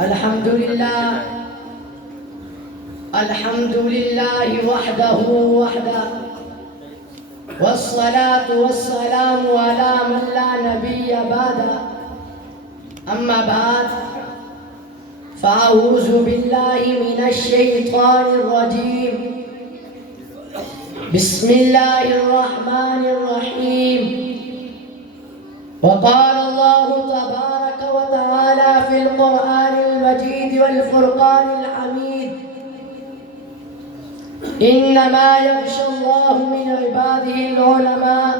الحمد لله وحده والصلاة والسلام على من لا نبي بعده أما بعد فأعوذ بالله من الشيطان الرجيم بسم الله الرحمن الرحيم وقال الله تبارك وتعالى في القرآن المجيد والفرقان الحميد إنما يخشى الله من عباده العلماء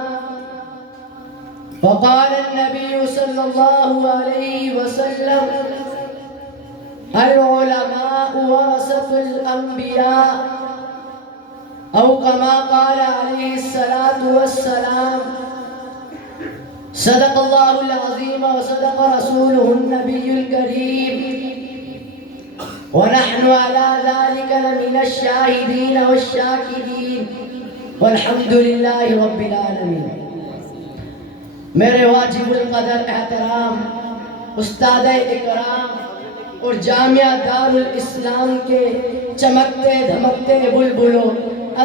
وقال النبي صلى الله عليه وسلم العلماء ورثة الأنبياء أو كما قال عليه الصلاة والسلام صدق الله العظيم وصدق رسوله النبي الكريم ونحن على ذلك لمن الشاهدين والشاكرين والحمد لله رب العالمين. میرے واجب القدر احترام استاد اکرام اور جامعہ دار الاسلام کے چمکتے دھمکتے بلبلوں،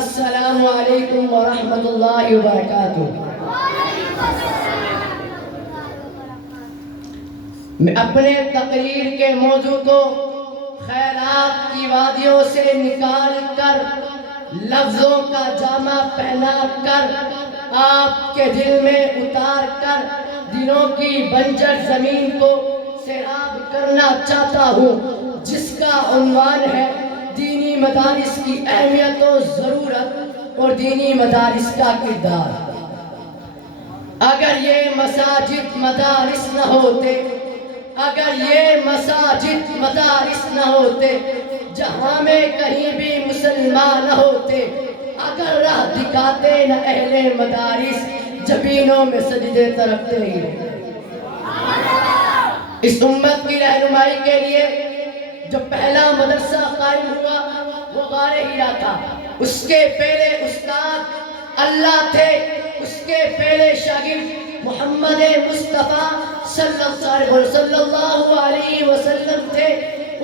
السلام علیکم ورحمۃ اللہ وبرکاتہ. میں اپنے تقریر کے موضوع کو خیرات کی وادیوں سے نکال کر لفظوں کا جامع پہنا کر آپ کے دل میں اتار کر دلوں کی بنجر زمین کو سیراب کرنا چاہتا ہوں، جس کا عنوان ہے دینی مدارس کی اہمیت و ضرورت اور دینی مدارس کا کردار. اگر یہ مساجد مدارس نہ ہوتے، اگر یہ مساجد مدارس نہ ہوتے، جہاں میں کہیں بھی مسلمان نہ ہوتے، اگر راہ دکھاتے نہ اہل مدارس، جبینوں میں سجدے ترکتے ہی. اس امت کی رہنمائی کے لیے جو پہلا مدرسہ قائم ہوا وہ غار ہیرا تھا. اس کے پہلے استاد اللہ تھے، اس کے پہلے شاگرد محمد مصطفیٰ صلی اللہ علیہ وسلم تھے،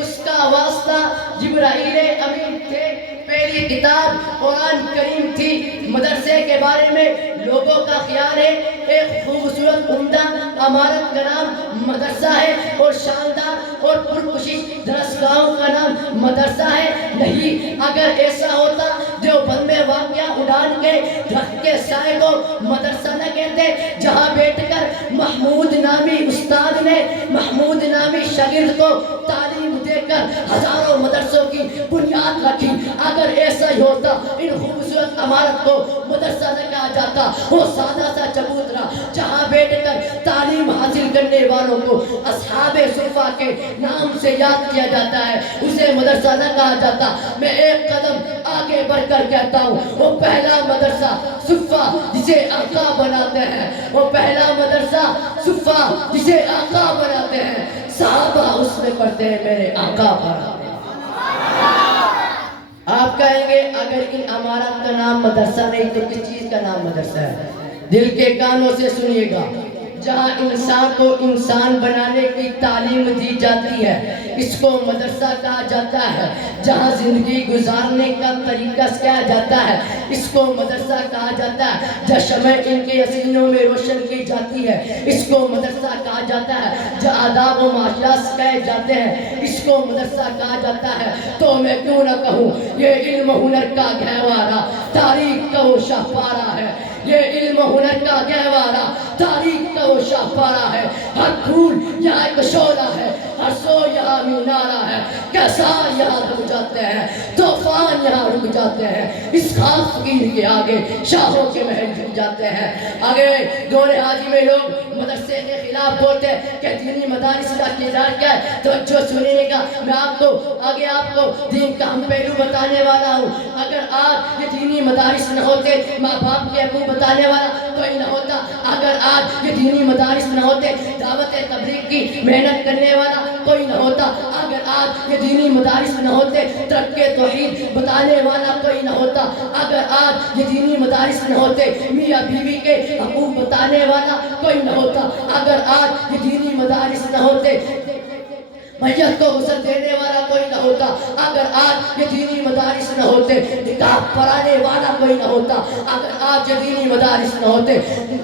اس کا واسطہ جبرائیل امین تھے. پہلی کتاب قرآن کریم تھی. مدرسے کے بارے میں لوگوں کا خیال ہے ایک خوبصورت عمدہ عمارت کا نام مدرسہ ہے اور شاندار اور پرکشش درسگاہوں کا نام مدرسہ ہے. نہیں، اگر ایسا ہوتا دیوبند میں واقع اڑان کے درخت کے سائے کو مدرسہ نہ کہتے، جہاں بیٹھ کر محمود نامی استاد نے محمود نامی شاگرد کو تعلیم دے کر ہزاروں مدرسوں کی بنیاد رکھی. اگر ایسا ہی ہوتا ان خوبصورت عمارت کو مدرسہ نہ کہا جاتا، وہ سادہ سا چبوترا جہاں بیٹھ کر تعلیم حاصل کرنے والوں کو اصحاب صفا کے نام سے یاد کیا جاتا ہے، اسے مدرسہ نہ کہا جاتا. میں ایک قدم آگے بڑھ کر کہتا ہوں وہ پہلا مدرسہ صفا جسے آقا بناتے ہیں، وہ پہلا مدرسہ صفا جسے آقا بناتے ہیں، صحابہ اس میں پڑھتے ہیں میرے آقا بناتے ہیں. آپ کہیں گے اگر ان عمارت کا نام مدرسہ نہیں تو کس چیز کا نام مدرسہ ہے؟ دل کے کانوں سے سنیے گا. جہاں انسان کو انسان بنانے کی تعلیم دی جاتی ہے اس کو مدرسہ کہا جاتا ہے. جہاں زندگی گزارنے کا طریقہ سکھایا جاتا ہے اس کو مدرسہ کہا جاتا ہے. جہاں شمع ان کے سینوں میں روشن کی جاتی ہے اس کو مدرسہ کہا جاتا ہے. جہاں آداب و معاشرات سکھائے جاتے ہیں اس کو مدرسہ کہا جاتا ہے. تو میں کیوں نہ کہوں یہ علم و ہنر کا گہوارہ تاریخ کا وہ شاہپارہ ہے. یہ علم و ہنر کا گہوارہ تاریخ کا وہ شاہپارہ ہے. ہر پھول یہاں ایک شعلہ ہے، ہر سو یہاں مینارہ ہے. کیسار یہاں رک جاتے ہیں، طوفان یہاں رک جاتے ہیں. اس خاص فقیر کے آگے شاہوں کے محل جھک جاتے ہیں. آگے دور حاجی میں لوگ مدرسے کے خلاف بولتے ہیں کہ دینی مدارس کا کردار کیا ہے. توجہ سنیے گا، میں آپ کو آگے آپ کو دین کا ہم پہلو بتانے والا ہوں. اگر آج یہ دینی مدارس نہ ہوتے، ماں باپ کے ابو بتانے والا کوئی نہ ہوتا. اگر آج یہ دینی مدارس نہ ہوتے، دعوت تبلیغ کی محنت کرنے والا کوئی نہ ہوتا. اگر آج یہ دینی مدارس نہ ہوتے، ترک توحید بتانے والا کوئی نہ ہوتا. اگر آج یہ دینی مدارس نہ ہوتے، میاں بیوی کے حقوق بتانے والا کوئی نہ ہوتا. اگر آج یہ دینی مدارس نہ ہوتے، میت کو غسل دینے والا کوئی نہ ہوتا، اگر آج یہ دینی مدارس نہ ہوتے، نکاح پڑھانے والا کوئی نہ ہوتا، اگر آج یہ دینی مدارس نہ ہوتے،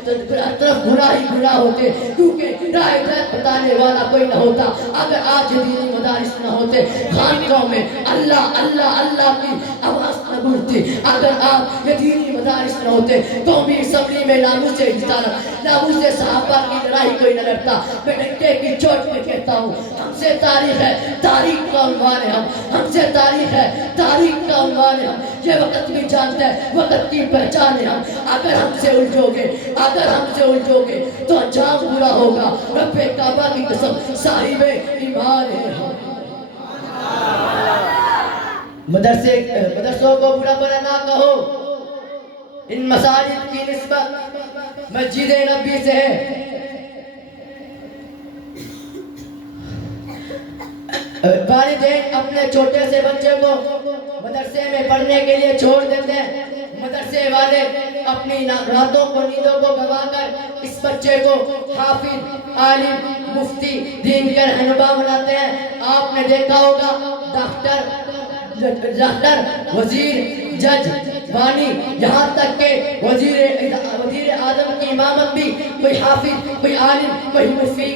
طرف گناہ ہی گناہ ہوتے، کیونکہ راہ ہدایت بتانے والا کوئی نہ ہوتا، اگر آج یہ دینی مدارس نہ ہوتے، خانقاہوں میں اللہ اللہ اللہ کی آواز نہ گونجتی، اگر آج یہ دینی مدارس نہ ہوتے، قومی اسمبلی میں ناموس رسالت، ناموس صحابہ کی لڑائی کوئی نہ لڑتا۔ میں ڈنڈے کی چوٹ پہ کہتا ہوں، ہم سے تاریخ ہے، تاریخ کا عنوان ہے ہم سے تاریخ ہے، تاریخ کا عنوان ہے ہم، یہ وقت بھی جانتا ہے، وقت کی پہچان ہے ہم، اگر ہم سے الجھو گے، اگر ہم سے الجھو گے تو انجام برا ہوگا، رب کعبہ کی قسم صاحب ایمان ہے ہم۔ مدرسوں کو برا بنا نہ کہو، ان مساجد کی نسبت مسجد نبی سے ہے۔ والدین اپنے چھوٹے سے بچے کو مدرسے میں پڑھنے کے لیے چھوڑ دیتے ہیں، مدرسے والے اپنی راتوں کو نیندوں کو گوا کر اس بچے کو حافظ، عالم، مفتی، دین کے رہنما بناتے ہیں۔ آپ نے دیکھا ہوگا ڈاکٹر، وزیر، جج، بانی، یہاں تک کہ وزیر اعظم کی امامت بھی کوئی حافظ، کوئی عالم، کوئی مفتی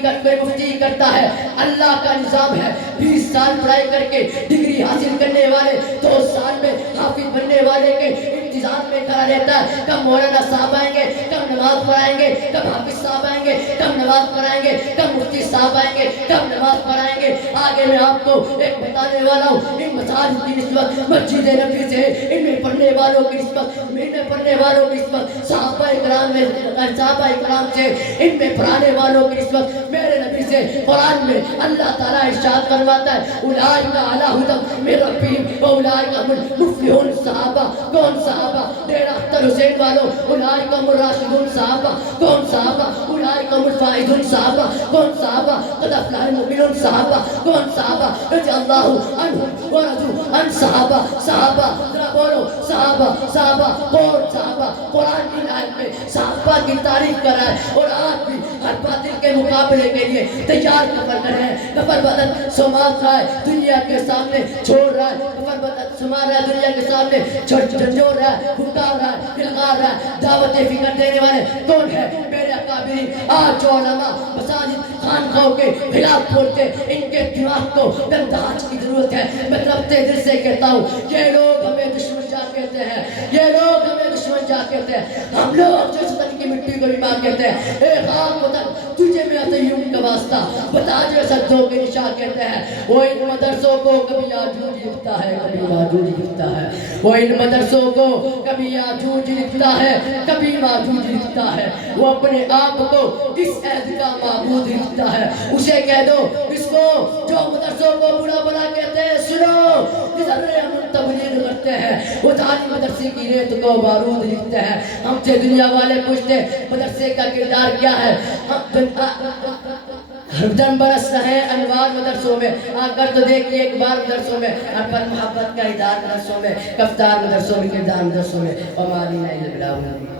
کرتا ہے۔ اللہ کا نظام ہے، 20 سال پڑھائی کر کے ڈگری حاصل کرنے والے 2 سال میں حافظ بننے والے کے انتظار میں کھڑا رہتا ہے۔ کب مولانا صاحب آئیں گے، کب نماز پڑھائیں گے، کب حافظ صاحب آئیں گے، کب نماز پڑھائیں گے، کب مفتی صاحب آئیں گے، کب نماز پڑھائیں گے۔ آگے میں آپ کو ایک بتانے والا ہوں، ان مساجد کی نسبت مسجد نبی سے ہے، ان میں پڑھنے والوں کی نسبت، ان میں پڑھنے والوں کی نسبت صحابہ اکرام سے، ان میں پڑھانے والوں کی نسبت میرے نبی سے۔ قرآن میں اللہ تعالیٰ ارشاد فرماتا ہے، اولئک علی ھدی من ربہم واولئک هم المفلحون۔ صحابہ کون صحابہ؟ ڈیرہ اختر حسین والوں، اولئک هم الراشدون۔ صحابہ کون صحابہ؟ اولئک هم الفائزون۔ صحابہ کون صحابہ؟ قد افلح المؤمنون۔ صحابہ کون صحابہ؟ رضی اللہ عنہم ورضوا عن۔ صحابہ ذرا بولو، صحابہ کون صحابہ؟ قرآن کی آیت میں صحابہ کی تعریف کر رہا ہے، اور آج بھی ہر باطل کے مقابلے کے لیے تیار کفر کر رہے ہیں، کفر بدن سماج رہا ہے دنیا کے سامنے، چھوڑ رہا ہے کفر بدن سماج رہا ہے دنیا کے سامنے، جھنجھوڑ رہا ہے، پھٹکار رہا ہے، دلغار رہا ہے۔ دعوت فکر دینے والے کون ہے؟ میرے اکابرین۔ آج جو علماء مساجد خانقاہوں کے خلاف بولتے، ان کے دماغ کو بنداج کی ضرورت ہے۔ میں ربتے دل سے کہتا ہوں، یہ لوگ ہمیں دشمن جا کہتے ہیں، یہ لوگ ہمیں دشمن جا کہتے ہیں، ہم لوگ جو وطن کی مٹی کو بھی ماں کہتے ہیں۔ اے خاک وطن تجھے میں تیمم کا واسطہ بتا جو صدوں کے نشاں کہتے ہیں۔ وہ ان مدرسوں کو کبھی یاجوج لکھتا ہے، کبھی ماجوج لکھتا ہے، وہ ان مدرسوں کو کبھی یاجوج لکھتا ہے، کبھی ماجوج لکھتا ہے۔ وہ اپنے آپ کو اس عہد کا معبود لکھتا ہے۔ اسے کہہ دو، اس کو جو مدرسوں کو برا بلا کہتے ہیں، سنو، ذرے ہم تبلیغ کرتے ہیں، وہ تعلیم مدرسے کی ریت کو بارود لکھتے ہیں۔ ہم سے دنیا والے پوچھتے مدرسے کا کردار کیا ہے؟ ہم دن برس رہے ہیں انوار مدرسوں میں، آ کر تو دیکھئے ایک بار مدرسوں میں، پر محبت کا ادار مدرسوں میں، کفتار مدرسوں میں، کردار مدرسوں میں، وما علینا الا البلاغ۔